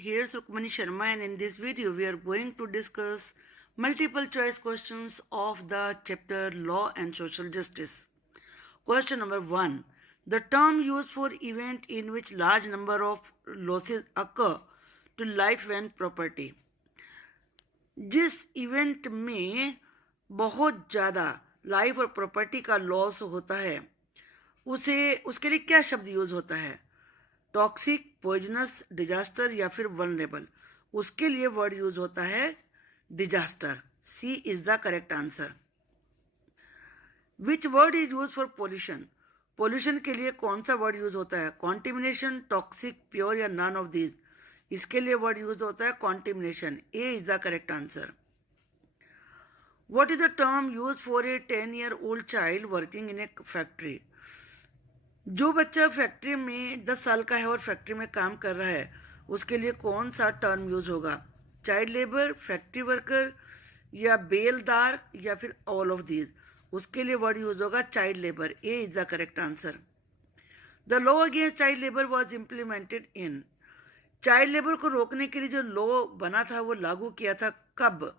here's Rukmani Sharma, and in this video we are going to discuss multiple choice questions of the chapter Law and Social Justice. Question number 1. The term used for event in which large number of losses occur to life and property. जिस event में बहुत ज़्यादा life और property का loss होता है उसके लिए क्या शब्द यूज होता है? टॉक्सिक, पॉइजनस, डिजास्टर या फिर वल्नरेबल। उसके लिए वर्ड यूज होता है disaster. C is the correct answer. Which word is use for pollution? Pollution के लिए कौन सा वर्ड यूज होता है? कॉन्टिमिनेशन, टॉक्सिक, प्योर या नन ऑफ दीज? इसके लिए वर्ड यूज होता है contamination. A is the correct answer. What is the term use for a 10-year-old child working in a factory? जो बच्चा फैक्ट्री में 10 साल का है और फैक्ट्री में काम कर रहा है उसके लिए कौन सा टर्म यूज होगा? चाइल्ड लेबर, फैक्ट्री वर्कर या बेलदार या फिर ऑल ऑफ दीज? उसके लिए वर्ड यूज होगा child labour. A is the correct answer. The law against child labour was implemented in? Child labour को रोकने के लिए जो लॉ बना था वो लागू किया था कब?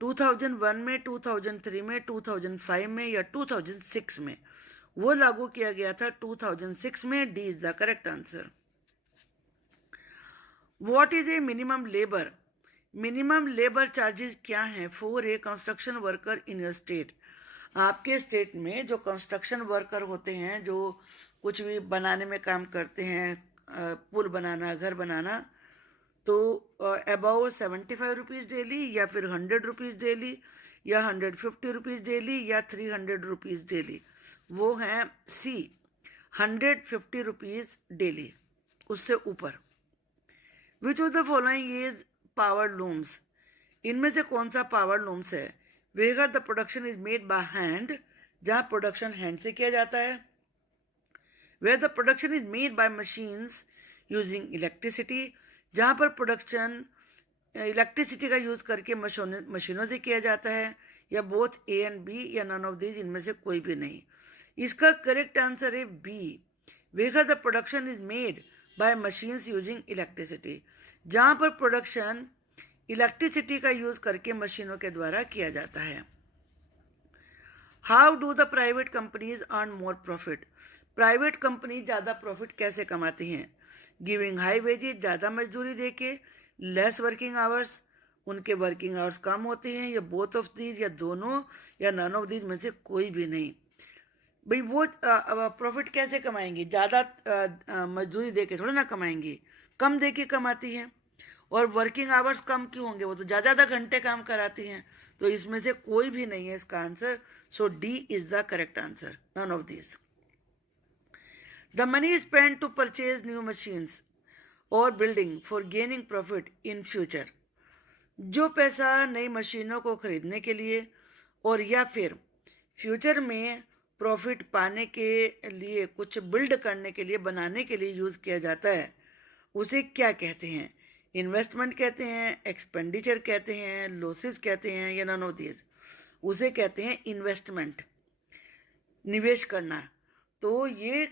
2001 में, 2003 में, 2005 में या 2006 में? वो लागू किया गया था 2006 में। D is the correct answer. What is a minimum labour? Minimum labour charges क्या हैं for a construction worker in your state? आपके स्टेट में जो कंस्ट्रक्शन वर्कर होते हैं, जो कुछ भी बनाने में काम करते हैं, पुल बनाना, घर बनाना, तो अबाउट 75 रुपीज़ डेली या फिर 100 रुपीज़ डेली या 150 रुपीज़ डेली या 300 रुपीज़ डेली? वो हैं सी, 150 रुपीज़ डेली, उससे ऊपर। Which of the following is power looms? इनमें से कौन सा पावर लूम्स है? Whether the production is made by hand, जहाँ प्रोडक्शन हैंड से किया जाता है। Where the production is made by machines using electricity, जहाँ पर प्रोडक्शन इलेक्ट्रिसिटी का यूज करके मशीनों से किया जाता है। या बोथ ए एंड बी या नन ऑफ दीज? इनमें से कोई भी नहीं। इसका करेक्ट आंसर है B, whether the production is made by machines using electricity, जहाँ पर प्रोडक्शन इलेक्ट्रिसिटी का यूज करके मशीनों के द्वारा किया जाता है। How do the private companies earn more profit? Private company ज़्यादा प्रॉफिट कैसे कमाती हैं? गिविंग हाई वेजेज, ज़्यादा मजदूरी देके, लेस वर्किंग आवर्स, उनके वर्किंग आवर्स कम होते हैं, या बोथ ऑफ दीज या दोनों या नन ऑफ दीज में से कोई भी नहीं। भाई वो प्रॉफिट कैसे कमाएंगी? ज़्यादा मजदूरी देके थोड़ा ना कमाएंगी, कम देके कमाती हैं। और वर्किंग आवर्स कम क्यों होंगे? वो तो ज़्यादा घंटे काम कराती हैं। तो इसमें से कोई भी नहीं है इसका answer. So D is the correct answer, none of this. The money spend to purchase new machines और building for gaining profit in future? जो पैसा नई मशीनों को खरीदने के लिए और या फिर फ्यूचर में प्रॉफिट पाने के लिए, कुछ बिल्ड करने के लिए, बनाने के लिए यूज किया जाता है, उसे क्या कहते हैं? इन्वेस्टमेंट कहते हैं, एक्सपेंडिचर कहते हैं, लॉसेस कहते हैं या नन ऑफ दिस? उसे कहते हैं इन्वेस्टमेंट, निवेश करना। तो ये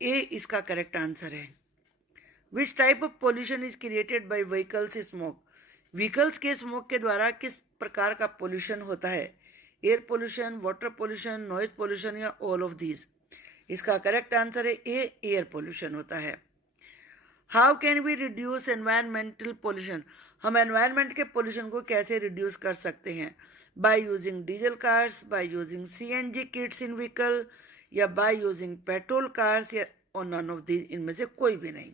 ए इसका करेक्ट आंसर है। Which type of pollution is created by vehicles smoke? Vehicles के स्मोक के द्वारा किस प्रकार का पोल्यूशन होता है? Air pollution, water pollution, noise pollution या ऑल ऑफ दीज? इसका करेक्ट आंसर है ए, एयर पोल्यूशन होता है। How can we reduce environmental pollution? हम एनवायरमेंट के पोल्यूशन को कैसे रिड्यूस कर सकते हैं? By using diesel cars, by using CNG kits in vehicle या बाय यूजिंग पेट्रोल कार्स या और नन ऑफ दीज? इनमें से कोई भी नहीं।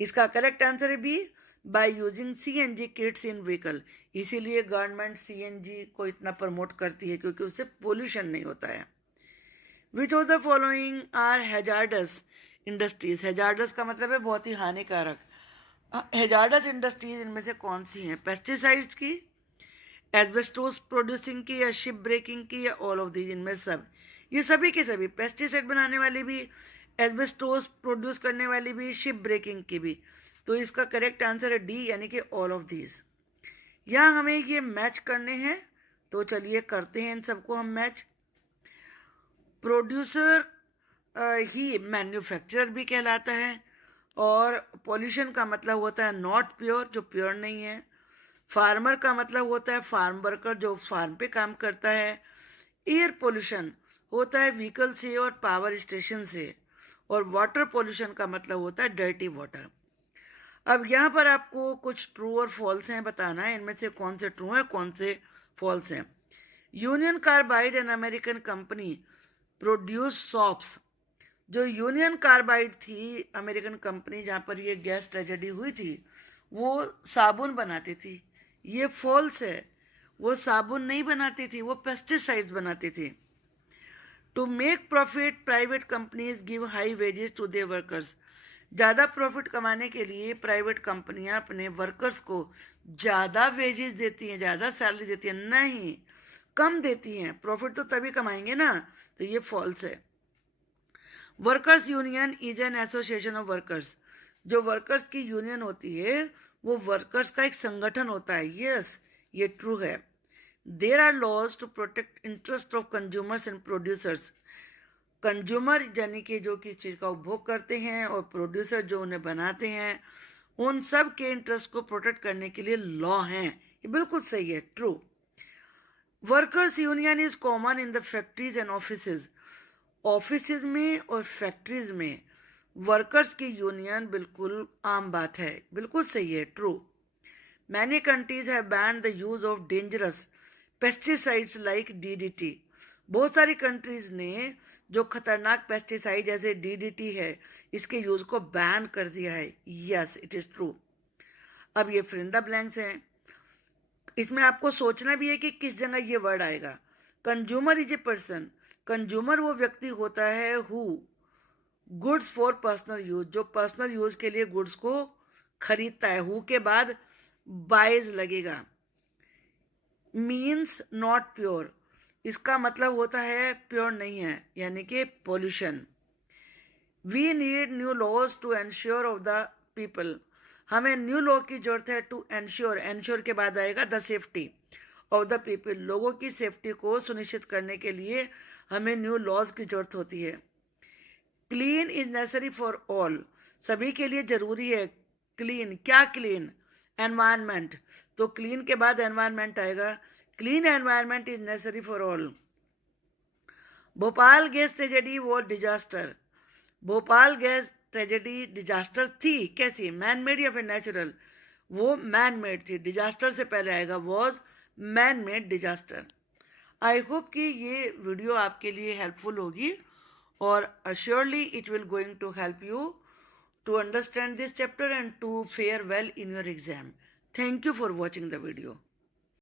इसका करेक्ट आंसर है B, by using CNG kits in vehicle. इसीलिए गवर्नमेंट CNG को इतना प्रमोट करती है क्योंकि उससे पोल्यूशन नहीं होता है। Which of the following are hazardous industries? Hazardous का मतलब है बहुत ही हानिकारक। हैजार्डस इंडस्ट्रीज इनमें से कौन सी हैं? पेस्टिसाइड्स की, एस्बेस्टोस प्रोड्यूसिंग की या शिप ब्रेकिंग की या ऑल ऑफ दीज? इनमें सब, ये सभी के सभी, पेस्टिसाइड बनाने वाली भी, एस्बेस्टोस प्रोड्यूस करने वाली भी, शिप ब्रेकिंग की भी। तो इसका करेक्ट आंसर है डी, यानी कि ऑल ऑफ दीज। यहाँ हमें ये मैच करने हैं, तो चलिए करते हैं इन सबको हम मैच। प्रोड्यूसर ही मैन्युफैक्चरर भी कहलाता है और पॉल्यूशन का मतलब होता है नॉट प्योर, जो प्योर नहीं है। फार्मर का मतलब होता है फार्म वर्कर, जो फार्म पे काम करता है। एयर पोल्यूशन होता है व्हीकल से और पावर स्टेशन से। और वाटर पोल्यूशन का मतलब होता है डर्टी वाटर। अब यहाँ पर आपको कुछ ट्रू और फॉल्स हैं बताना है, इनमें से कौन से ट्रू हैं कौन से फॉल्स हैं। Union carbide an American company produce shops. जो यूनियन कार्बाइड थी अमेरिकन कंपनी, जहाँ पर ये गैस ट्रेजेडी हुई थी, वो साबुन बनाती थी। ये फॉल्स है, वो साबुन नहीं बनाती थी, वो पेस्टिसाइड्स बनाती थी। To make profit private companies give high wages to their workers. ज़्यादा प्रॉफिट कमाने के लिए प्राइवेट कंपनियां अपने वर्कर्स को ज़्यादा वेजेस देती हैं, ज़्यादा सैलरी देती हैं। नहीं, कम देती हैं। प्रॉफिट तो तभी कमाएंगे ना, तो ये फॉल्स है। Workers union is an association of workers. जो वर्कर्स की यूनियन होती है वो वर्कर्स का एक संगठन होता है। यस, ये ट्रू है। There are laws to protect interest of consumers and producers. Consumer यानी कि जो किसी चीज़ का उपभोग करते हैं और प्रोड्यूसर जो उन्हें बनाते हैं, उन सब के इंटरेस्ट को प्रोटेक्ट करने के लिए लॉ हैं। ये बिल्कुल सही है, true. Workers union is common in the factories and offices. Offices में और फैक्ट्रीज में वर्कर्स की यूनियन बिल्कुल आम बात है, बिल्कुल सही है, true. Many countries have banned the use of dangerous pesticides like DDT। बहुत सारी कंट्रीज ने जो खतरनाक पेस्टिसाइड जैसे DDT है, इसके यूज को बैन कर दिया है। Yes, it is true. अब ये फिल इन द ब्लैंक्स हैं। इसमें आपको सोचना भी है कि किस जगह ये वर्ड आएगा। Consumer is a person. Consumer वो व्यक्ति होता है who goods for personal use, जो पर्सनल यूज के लिए गुड्स को खरीदता है। हु के बाद बाइज लगेगा। मीन्स नॉट प्योर, इसका मतलब होता है प्योर नहीं है, यानी कि pollution. We need new laws to ensure of the people. हमें न्यू लॉ की जरूरत है टू एंश्योर। एंश्योर के बाद आएगा the safety of the people. लोगों की सेफ्टी को सुनिश्चित करने के लिए हमें न्यू लॉज की जरूरत होती है। Clean is necessary for all, सभी के लिए जरूरी है। क्लीन, क्या क्लीन? एनवायरनमेंट। तो क्लीन के बाद एनवायरनमेंट आएगा। Clean environment is necessary for all. Bhopal gas tragedy वो disaster. Bhopal gas tragedy disaster थी, कैसी? मैन मेड या फिर नेचुरल? वो मैन मेड थी। डिजास्टर से पहले आएगा was man made disaster. I hope कि ये वीडियो आपके लिए हेल्पफुल होगी और assuredly it will going to help you to understand this chapter and to fare well in your exam. Thank you for watching the video.